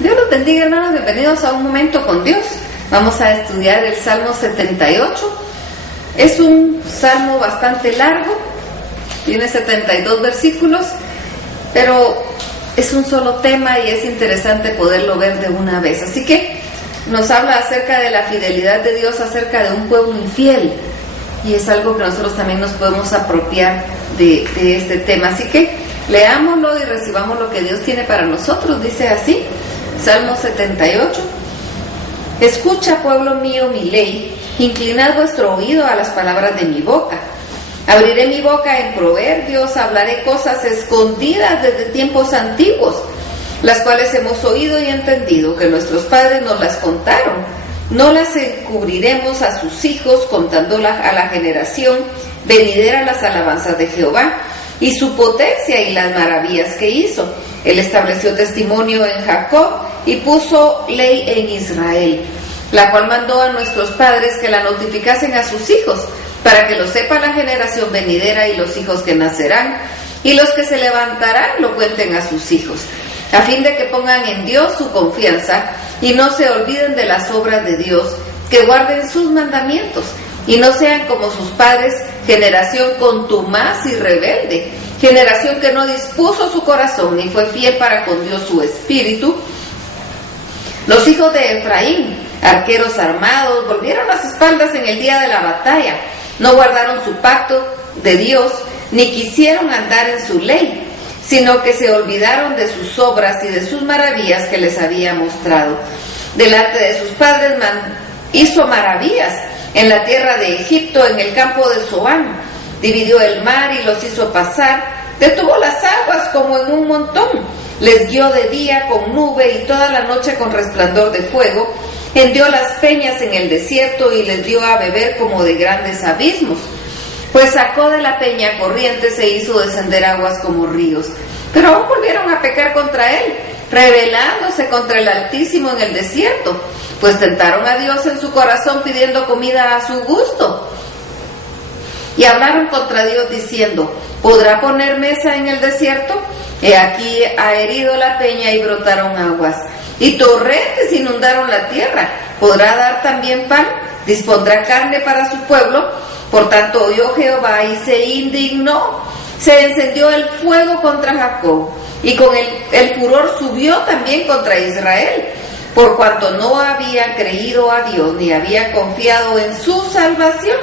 Dios los bendiga, hermanos, bienvenidos a Un Momento con Dios. Vamos a estudiar el Salmo 78. Es un salmo bastante largo, tiene 72 versículos, pero es un solo tema y es interesante poderlo ver de una vez. Así que nos habla acerca de la fidelidad de Dios, acerca de un pueblo infiel, y es algo que nosotros también nos podemos apropiar de este tema. Así que leámoslo y recibamos lo que Dios tiene para nosotros. Dice así, Salmo 78: Escucha, pueblo mío, mi ley, inclinad vuestro oído a las palabras de mi boca. Abriré mi boca en proverbios, hablaré cosas escondidas desde tiempos antiguos, las cuales hemos oído y entendido, que nuestros padres nos las contaron. No las encubriremos a sus hijos, contándolas a la generación venidera las alabanzas de Jehová, y su potencia y las maravillas que hizo. Él estableció testimonio en Jacob y puso ley en Israel, la cual mandó a nuestros padres que la notificasen a sus hijos, para que lo sepa la generación venidera y los hijos que nacerán, y los que se levantarán lo cuenten a sus hijos, a fin de que pongan en Dios su confianza y no se olviden de las obras de Dios, que guarden sus mandamientos y no sean como sus padres, generación contumaz y rebelde, generación que no dispuso su corazón ni fue fiel para con Dios su espíritu. Los hijos de Efraín, arqueros armados, volvieron las espaldas en el día de la batalla, no guardaron su pacto de Dios, ni quisieron andar en su ley, sino que se olvidaron de sus obras y de sus maravillas que les había mostrado. Delante de sus padres hizo maravillas en la tierra de Egipto, en el campo de Zoán. Dividió el mar y los hizo pasar, detuvo las aguas como en un montón, les guió de día con nube y toda la noche con resplandor de fuego, hendió las peñas en el desierto y les dio a beber como de grandes abismos. Pues sacó de la peña corrientes e hizo descender aguas como ríos. Pero aún volvieron a pecar contra él, rebelándose contra el Altísimo en el desierto, pues tentaron a Dios en su corazón pidiendo comida a su gusto. Y hablaron contra Dios diciendo: ¿podrá poner mesa en el desierto? He aquí ha herido la peña y brotaron aguas, y torrentes inundaron la tierra. ¿Podrá dar también pan? ¿Dispondrá carne para su pueblo? Por tanto oyó Jehová y se indignó. Se encendió el fuego contra Jacob, y con el furor subió también contra Israel, por cuanto no había creído a Dios ni había confiado en su salvación.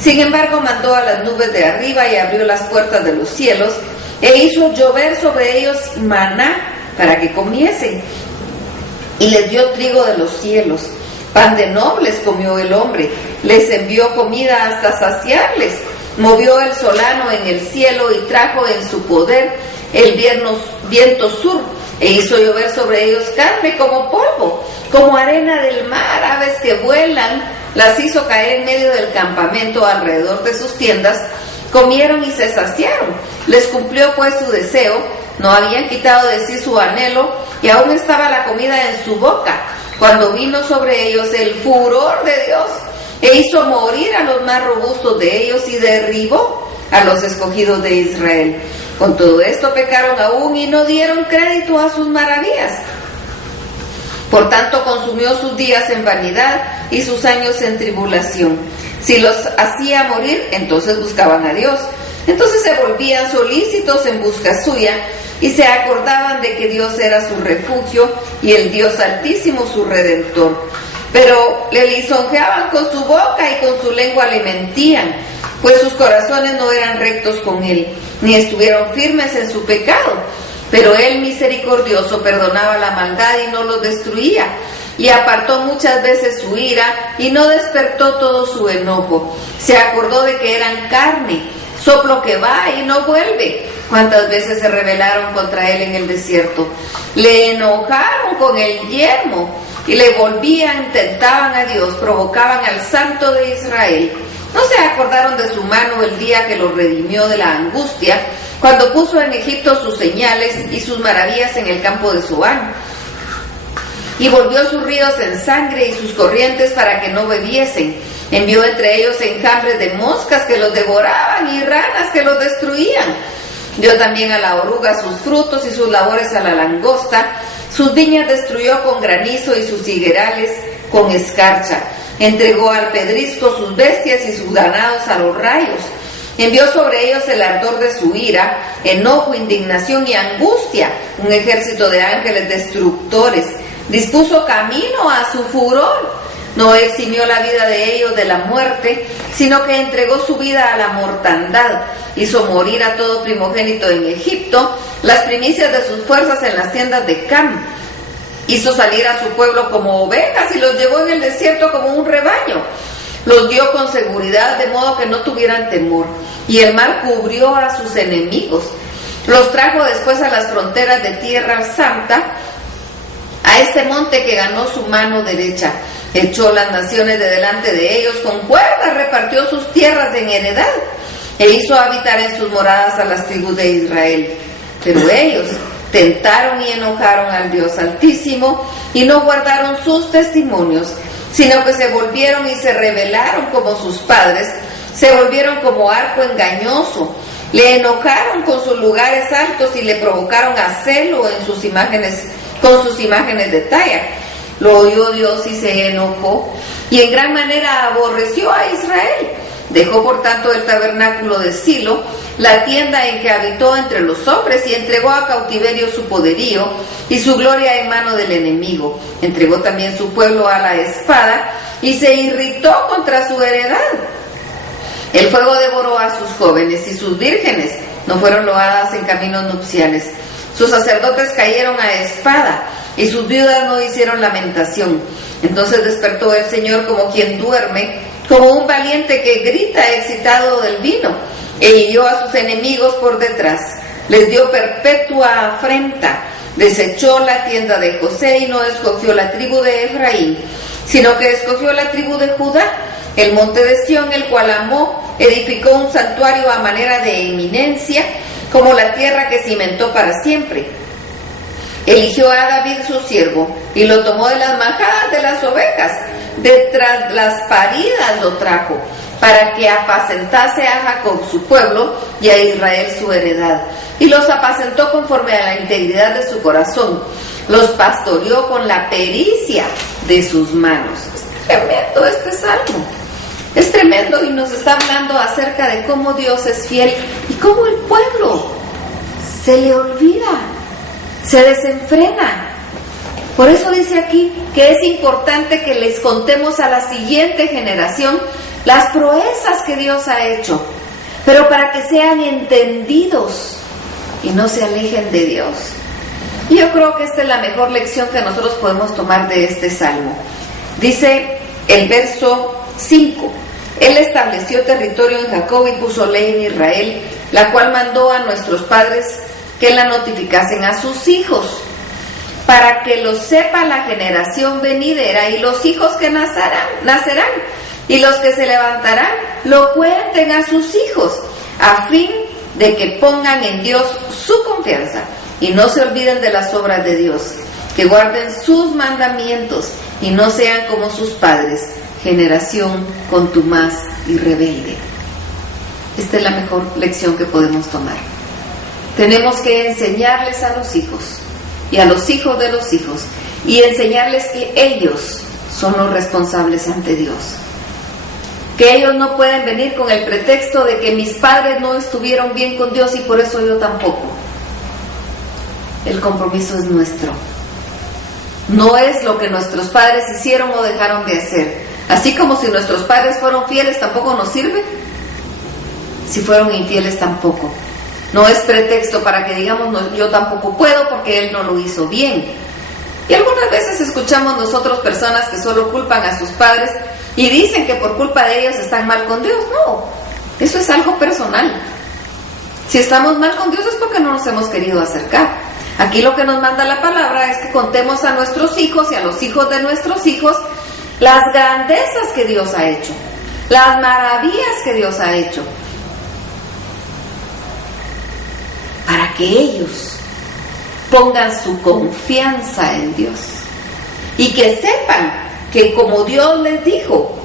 Sin embargo, mandó a las nubes de arriba y abrió las puertas de los cielos, e hizo llover sobre ellos maná para que comiesen, y les dio trigo de los cielos. Pan de nobles comió el hombre, les envió comida hasta saciarles. Movió el solano en el cielo y trajo en su poder el viento sur, e hizo llover sobre ellos carne como polvo, como arena del mar, aves que vuelan, las hizo caer en medio del campamento alrededor de sus tiendas. Comieron y se saciaron, les cumplió pues su deseo, no habían quitado de sí su anhelo, y aún estaba la comida en su boca, cuando vino sobre ellos el furor de Dios, e hizo morir a los más robustos de ellos y derribó a los escogidos de Israel. Con todo esto pecaron aún y no dieron crédito a sus maravillas. Por tanto consumió sus días en vanidad y sus años en tribulación. Si los hacía morir, entonces buscaban a Dios. Entonces se volvían solícitos en busca suya y se acordaban de que Dios era su refugio y el Dios Altísimo su Redentor. Pero le lisonjeaban con su boca y con su lengua le mentían, pues sus corazones no eran rectos con él, ni estuvieron firmes en su pecado. Pero él, misericordioso, perdonaba la maldad y no los destruía, y apartó muchas veces su ira y no despertó todo su enojo. Se acordó de que eran carne, soplo que va y no vuelve. Cuántas veces se rebelaron contra él en el desierto. Le enojaron con el yermo y le volvían, tentaban a Dios, provocaban al Santo de Israel. No se acordaron de su mano el día que los redimió de la angustia, cuando puso en Egipto sus señales y sus maravillas en el campo de Zoán. Y volvió sus ríos en sangre y sus corrientes para que no bebiesen. Envió entre ellos enjambres de moscas que los devoraban y ranas que los destruían. Dio también a la oruga sus frutos y sus labores a la langosta, Sus viñas destruyó con granizo y sus higuerales con escarcha. Entregó al pedrisco sus bestias y sus ganados a los rayos. Envió sobre ellos el ardor de su ira, enojo, indignación y angustia, un ejército de ángeles destructores. Dispuso camino a su furor. No eximió la vida de ellos de la muerte, sino que entregó su vida a la mortandad. Hizo morir a todo primogénito en Egipto, las primicias de sus fuerzas en las tiendas de Cam. Hizo salir a su pueblo como ovejas y los llevó en el desierto como un rebaño. Los guió con seguridad, de modo que no tuvieran temor, y el mar cubrió a sus enemigos. Los trajo después a las fronteras de Tierra Santa, a este monte que ganó su mano derecha. Echó las naciones de delante de ellos, con cuerdas repartió sus tierras en heredad, e hizo habitar en sus moradas a las tribus de Israel. Pero ellos tentaron y enojaron al Dios Altísimo, y no guardaron sus testimonios, sino que se volvieron y se rebelaron como sus padres, se volvieron como arco engañoso, le enojaron con sus lugares altos y le provocaron a celo en sus imágenes, con sus imágenes de talla. Lo oyó Dios y se enojó, y en gran manera aborreció a Israel. Dejó por tanto el tabernáculo de Silo, la tienda en que habitó entre los hombres, y entregó a cautiverio su poderío y su gloria en mano del enemigo. Entregó también su pueblo a la espada y se irritó contra su heredad. El fuego devoró a sus jóvenes, y sus vírgenes no fueron loadas en caminos nupciales. Sus sacerdotes cayeron a espada, y sus viudas no hicieron lamentación. Entonces despertó el Señor como quien duerme, como un valiente que grita excitado del vino, e hirió a sus enemigos por detrás. Les dio perpetua afrenta. Desechó la tienda de José y no escogió la tribu de Efraín, sino que escogió la tribu de Judá. El monte de Sión, el cual amó, edificó un santuario a manera de eminencia, como la tierra que cimentó para siempre. Eligió a David su siervo, y lo tomó de las majadas de las ovejas, detrás las paridas lo trajo, para que apacentase a Jacob su pueblo, y a Israel su heredad. Y los apacentó conforme a la integridad de su corazón, los pastoreó con la pericia de sus manos. Es tremendo este salmo, es tremendo, y nos está hablando acerca de cómo Dios es fiel y cómo el pueblo se le olvida, se desenfrena. Por eso dice aquí que es importante que les contemos a la siguiente generación las proezas que Dios ha hecho, pero para que sean entendidos y no se alejen de Dios. Y yo creo que esta es la mejor lección que nosotros podemos tomar de este salmo. Dice el verso 5: Él estableció territorio en Jacob y puso ley en Israel, la cual mandó a nuestros padres que la notificasen a sus hijos, para que lo sepa la generación venidera y los hijos que nacerán, y los que se levantarán lo cuenten a sus hijos, a fin de que pongan en Dios su confianza y no se olviden de las obras de Dios, que guarden sus mandamientos y no sean como sus padres, generación contumaz y rebelde. Esta es la mejor lección que podemos tomar. Tenemos que enseñarles a los hijos y a los hijos de los hijos, y enseñarles que ellos son los responsables ante Dios, que ellos no pueden venir con el pretexto de que mis padres no estuvieron bien con Dios y por eso yo tampoco. El compromiso es nuestro, no es lo que nuestros padres hicieron o dejaron de hacer. Así como si nuestros padres fueron fieles tampoco nos sirve, si fueron infieles tampoco. No es pretexto para que digamos no, yo tampoco puedo porque él no lo hizo bien. Y algunas veces escuchamos nosotros personas que solo culpan a sus padres y dicen que por culpa de ellos están mal con Dios. No, eso es algo personal. Si estamos mal con Dios es porque no nos hemos querido acercar. Aquí lo que nos manda la palabra es que contemos a nuestros hijos y a los hijos de nuestros hijos las grandezas que Dios ha hecho, las maravillas que Dios ha hecho, para que ellos pongan su confianza en Dios y que sepan que como Dios les dijo,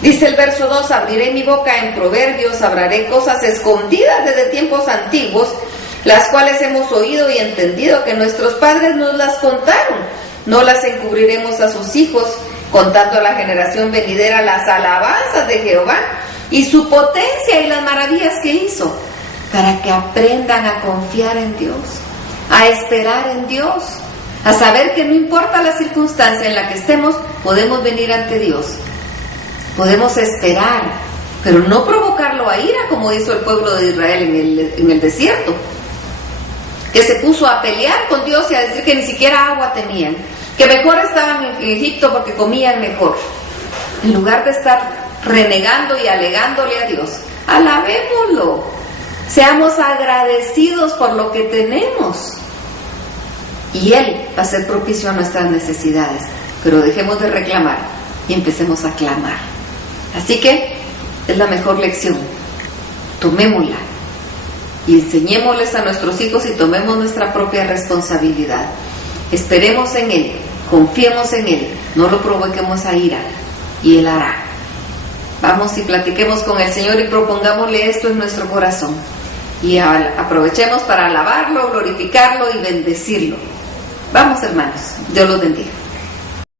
dice el verso 2, abriré mi boca en proverbios, hablaré cosas escondidas desde tiempos antiguos, las cuales hemos oído y entendido que nuestros padres nos las contaron. No las encubriremos a sus hijos, contando a la generación venidera las alabanzas de Jehová y su potencia y las maravillas que hizo, para que aprendan a confiar en Dios, a esperar en Dios, a saber que no importa la circunstancia en la que estemos, podemos venir ante Dios, podemos esperar, pero no provocarlo a ira como hizo el pueblo de Israel en el desierto, que se puso a pelear con Dios y a decir que ni siquiera agua tenían, que mejor estaban en Egipto porque comían mejor, en lugar de estar renegando y alegándole a Dios. Alabémoslo, seamos agradecidos por lo que tenemos, y Él va a ser propicio a nuestras necesidades, pero dejemos de reclamar y empecemos a clamar. Así que es la mejor lección, tomémosla y enseñémosles a nuestros hijos y tomemos nuestra propia responsabilidad. Esperemos en Él, confiemos en Él, no lo provoquemos a ira y Él hará. Vamos y platiquemos con el Señor y propongámosle esto en nuestro corazón y aprovechemos para alabarlo, glorificarlo y bendecirlo. Vamos, hermanos, Dios los bendiga.